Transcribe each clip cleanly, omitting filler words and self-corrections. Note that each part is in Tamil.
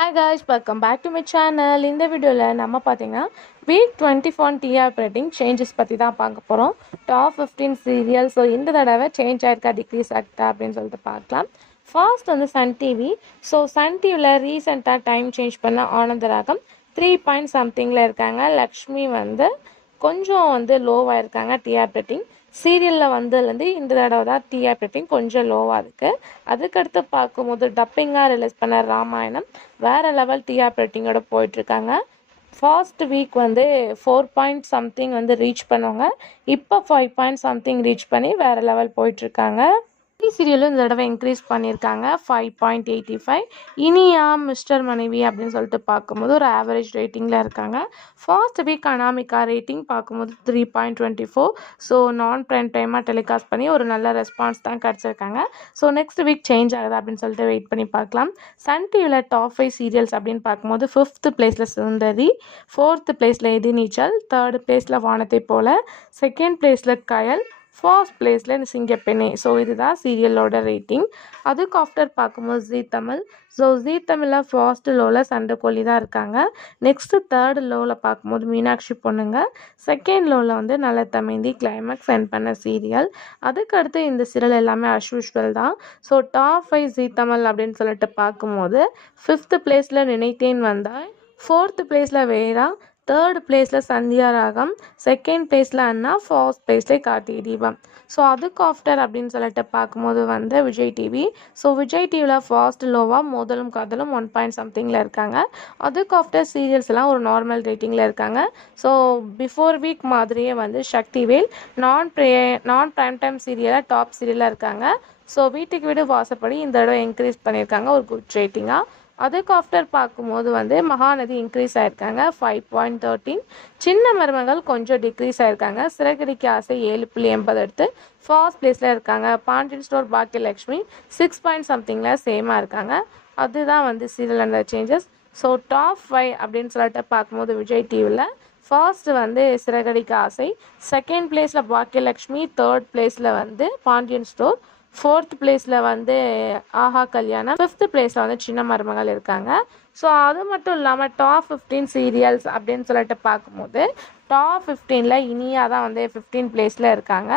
Hi guys, welcome back to my channel. இந்த வீடியோவில் நம்ம பார்த்தீங்கன்னா வீக் 24 டிஆர்பி ரேட்டிங் சேஞ்சஸ் பற்றி தான் பார்க்க போகிறோம். Top 15 serial. ஸோ இந்த தடவை சேஞ்ச் ஆயிருக்கா டிக்ரீஸ் ஆகிட்டா அப்படின்னு சொல்லிட்டு பார்க்கலாம். ஃபர்ஸ்ட் வந்து சன் டிவி. ஸோ சன் டிவியில் ரீசெண்டாக டைம் சேஞ்ச் பண்ண ஆனந்தராகம் 3 பாயிண்ட் சம்திங்கில் இருக்காங்க. லக்ஷ்மி வந்து கொஞ்சம் வந்து லோவாக இருக்காங்க டிஆர்பி ரேட்டிங். சீரியலில் வந்ததுலேருந்து இந்த தடவை தான் டிஆர்பி ரேட்டிங் கொஞ்சம் லோவாக இருக்குது. அதுக்கடுத்து பார்க்கும்போது டப்பிங்காக ரிலீஸ் பண்ண ராமாயணம் வேறு லெவல் டிஆர்பி ரேட்டிங்கோட போயிட்டுருக்காங்க. ஃபர்ஸ்ட் வீக் வந்து 4 பாயிண்ட் சம்திங் வந்து ரீச் பண்ணுவாங்க. இப்போ 5 பாயிண்ட் சம்திங் ரீச் பண்ணி வேறு லெவல் போயிட்டுருக்காங்க. சீரியலும் இந்த தடவை இன்க்ரீஸ் பண்ணியிருக்காங்க 5.85. இனியா மிஸ்டர் மனைவி அப்படின்னு சொல்லிட்டு பார்க்கும்போது ஒரு ஆவரேஜ் ரேட்டிங்கில் இருக்காங்க. ஃபர்ஸ்ட் வீக் அனாமிகா ரேட்டிங் பார்க்கும்போது 3.24. ஸோ நான் ப்ரைம் டைமாக டெலிகாஸ்ட் பண்ணி ஒரு நல்ல ரெஸ்பான்ஸ் தான் கிடச்சிருக்காங்க. ஸோ நெக்ஸ்ட் வீக் சேஞ்ச் ஆகுது அப்படின்னு சொல்லிட்டு வெயிட் பண்ணி பார்க்கலாம். சன் டிவியில் டாப் 5 சீரியல்ஸ் அப்படின்னு பார்க்கும்போது 5th பிளேஸில் சுந்தரி, 4th பிளேஸில் எதிர்நீச்சல், 3rd பிளேஸில் வானத்தை போல, 2nd பிளேஸில் கயல், ஃபர்ஸ்ட் பிளேஸில் இந்த சிங்கப்பெண்ணே. ஸோ இதுதான் சீரியலோட ரேட்டிங். அதுக்கு ஆஃப்டர் பார்க்கும்போது ஜீ தமிழ். ஸோ ஜீ தமிழில் ஃபர்ஸ்ட் லோவில் சண்டைக்கோழி தான் இருக்காங்க. நெக்ஸ்ட்டு 3rd லோவில் பார்க்கும்போது மீனாட்சி பொண்ணுங்க, 2nd லோவில் வந்து நல்ல தமேந்தி கிளைமேக்ஸ் சென்ட் பண்ண சீரியல். அதுக்கடுத்து இந்த சீரியல் எல்லாமே அஸ்யூஷுவல் தான். ஸோ டாப் 5 ஜீ தமிழ் அப்படின்னு சொல்லிட்டு பார்க்கும்போது 5th பிளேஸில் நினைத்தேன் வந்தாய், 4th பிளேஸில் வேரா, 3rd பிளேஸில் சந்தியா ராகம், 2nd பிளேஸில் அண்ணா, 1st பிளேஸில் கார்த்திகை தீபம். ஸோ அதுக்கு ஆஃப்டர் அப்படின்னு சொல்லிட்டு பார்க்கும்போது வந்து விஜய் டிவி. ஸோ விஜய் டிவியில் ஃபர்ஸ்ட் லோவாக மோதலும் காதலும் 1 பாயிண்ட் சம்திங்கில் இருக்காங்க. அதுக்கு ஆஃப்டர் சீரியல்ஸ் எல்லாம் ஒரு நார்மல் ரேட்டிங்கில் இருக்காங்க. ஸோ பிஃபோர் வீக் மாதிரியே வந்து சக்திவேல் நான் ப்ரைம் டைம் சீரியலாக டாப் சீரியலாக இருக்காங்க. ஸோ வீட்டுக்கு வீடு வாசப்படி இந்த தடவை இன்க்ரீஸ் பண்ணியிருக்காங்க ஒரு குட் ரேட்டிங்காக. அதுக்கு ஆஃப்டர் பார்க்கும்போது வந்து மகாநதி இன்க்ரீஸ் ஆகிருக்காங்க 5.13. சின்ன மருமகள் கொஞ்சம் டிக்ரீஸ் ஆகிருக்காங்க. சிறகடிக்க ஆசை 7.80 எடுத்து ஃபர்ஸ்ட் பிளேஸில் இருக்காங்க. பாண்டியன் ஸ்டோர் பாக்கியலக்ஷ்மி 6 பாயிண்ட் சம்திங்கில் சேமாக இருக்காங்க. அதுதான் வந்து சீரியல் அந்த சேஞ்சஸ். ஸோ டாப் 5 அப்படின்னு சொல்லிட்டு பார்க்கும்போது விஜய் டிவியில் ஃபர்ஸ்ட் வந்து சிறகடிக்க ஆசை, 2nd பிளேஸில் பாக்கியலக்ஷ்மி, 3rd பிளேஸில் வந்து பாண்டியன் ஸ்டோர், 4th பிளேஸில் வந்து ஆஹா கல்யாணம், 5th பிளேஸில் வந்து சின்ன மருமகள் இருக்காங்க. ஸோ அது மட்டும் இல்லாமல் டாப் 15 சீரியல்ஸ் அப்படின்னு சொல்லிட்டு பார்க்கும்போது டாப் 15ல் இனியா தான் வந்து 15 பிளேஸில் இருக்காங்க.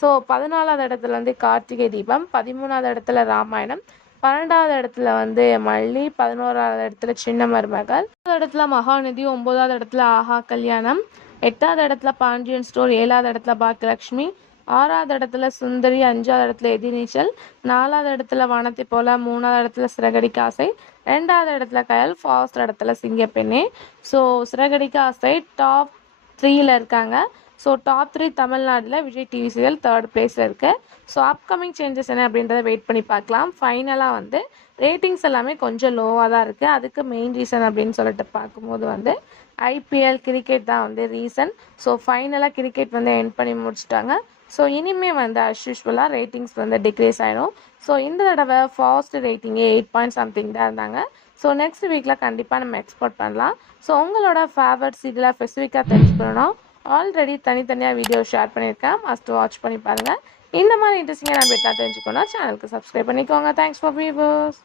ஸோ 14வது இடத்துல வந்து கார்த்திகை தீபம், 13வது இடத்துல ராமாயணம், 12வது இடத்துல வந்து மல்லி, 11வது இடத்துல சின்ன மருமகள், 10வது இடத்துல மகாநதி, 9வது இடத்துல ஆஹா கல்யாணம், 8வது இடத்துல பாண்டியன் ஸ்டோர், 7வது இடத்துல பாக்கியலக்ஷ்மி, 6வது இடத்துல சுந்தரி, 5வது இடத்துல எதிர்நீச்சல், 4வது இடத்துல வானத்தை போல, 3வது இடத்துல சிறகடிக்க ஆசை, 2வது இடத்துல கயல், ஃபர்ஸ்ட் இடத்துல சிங்கப்பெண்ணே. ஸோ சிறகடிக்க ஆசை டாப் 3ல் இருக்காங்க. ஸோ டாப் 3 தமிழ்நாட்டில் விஜய் டிவி சீரியல் 3rd பிளேஸில் இருக்குது. ஸோ அப்கமிங் சேஞ்சஸ் என்ன அப்படின்றத வெயிட் பண்ணி பார்க்கலாம். ஃபைனலாக வந்து ரேட்டிங்ஸ் எல்லாமே கொஞ்சம் லோவாக தான் இருக்குது. அதுக்கு மெயின் ரீசன் அப்படின்னு சொல்லிட்டு பார்க்கும்போது வந்து ஐபிஎல் கிரிக்கெட் தான் வந்து ரீசன். ஸோ ஃபைனலாக கிரிக்கெட் வந்து எண்ட் பண்ணி முடிச்சிட்டாங்க. ஸோ இனிமேல் வந்து அஸ்யூஷுவலாக ரேட்டிங்ஸ் வந்து டிக்ரீஸ் ஆகிடும். ஸோ இந்த தடவை ஃபர்ஸ்ட் ரேட்டிங்கே 8 பாயிண்ட் சம்திங் தான் இருந்தாங்க. ஸோ நெக்ஸ்ட் வீக்கில் கண்டிப்பாக நம்ம எக்ஸ்போர்ட் பண்ணலாம். ஸோ உங்களோட ஃபேவரட் சீரியலாக ஸ்பெசிஃபிக்காக தெரிஞ்சுக்கணும்னா ஆல்ரெடி தனித்தனியாக வீடியோ ஷேர் பண்ணியிருக்கேன், மஸ்ட் வாட்ச் பண்ணி பாருங்கள். இந்த மாதிரி இன்ட்ரெஸ்டிங்காக நான் பெட்டா தெரிஞ்சுக்கணும்னா சேனலுக்கு சப்ஸ்கிரைப் பண்ணிக்கோங்க. Thanks for viewers.